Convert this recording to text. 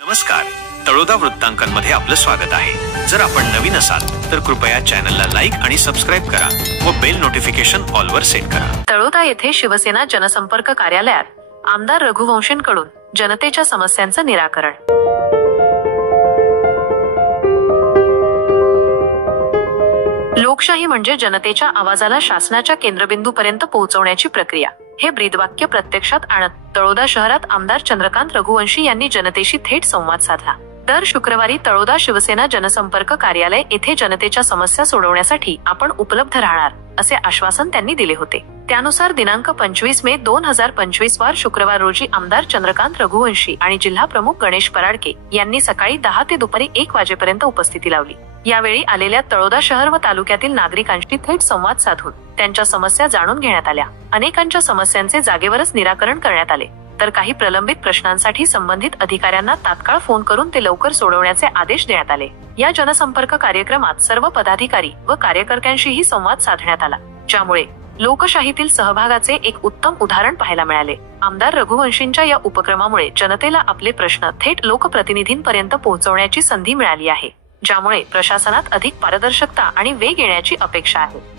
नमस्कार, तळोदा वृत्तांकनमध्ये आपलं स्वागत आहे। जर आपण नवीन असाल तर कृपया चॅनलला लाईक आणि सबस्क्राइब करा व बेल नोटिफिकेशन ऑल वर सेट करा। तळोदा येथे शिवसेना जनसंपर्क कार्यालयात आमदार रघुवंशींकडून जनतेच्या समस्यांचं निराकरण। लोकशाही म्हणजे जनतेच्या आवाजाला शासनाच्या केंद्रबिंदूपर्यंत पोहोचवण्याची प्रक्रिया, हे ब्रीदवाक्य प्रत्यक्षात आणत तळोदा शहरात आमदार चंद्रकांत रघुवंशी यांनी जनतेशी थेट संवाद साधला। दर शुक्रवारी तळोदा शिवसेना जनसंपर्क कार्यालय येथे जनतेच्या समस्या सोडवण्यासाठी आपण उपलब्ध राहणार असे आश्वासन त्यांनी दिले होते। त्यानुसार दिनांक 25 मे 2025 वार शुक्रवार रोजी आमदार चंद्रकांत रघुवंशी आणि जिल्हा प्रमुख गणेश पराडके यांनी सकाळी 10 ते दुपारी 1 वाजेपर्यंत उपस्थिती लावली। यावेळी आलेल्या तळोदा शहर व तालुक्यातील नागरिकांशी थेट संवाद साधून त्यांच्या समस्या जाणून घेण्यात आल्या। अनेकांच्या समस्यांचे जागेवरच निराकरण करण्यात आले, तर काही प्रलंबित प्रश्नांसाठी संबंधित अधिकाऱ्यांना तात्काळ फोन करून ते लवकर सोडवण्याचे आदेश देण्यात आले। या जनसंपर्क कार्यक्रमात सर्व पदाधिकारी व कार्यकर्त्यांशीही संवाद साधण्यात आला, ज्यामुळे लोकशाहीतील सहभागाचे एक उत्तम उदाहरण पाहायला मिळाले। आमदार रघुवंशींच्या या उपक्रमामुळे जनतेला आपले प्रश्न थेट लोकप्रतिनिधींपर्यंत पोहोचवण्याची संधी मिळाली आहे, ज्यामुळे प्रशासनात अधिक पारदर्शकता आणि वेग येण्याची अपेक्षा आहे।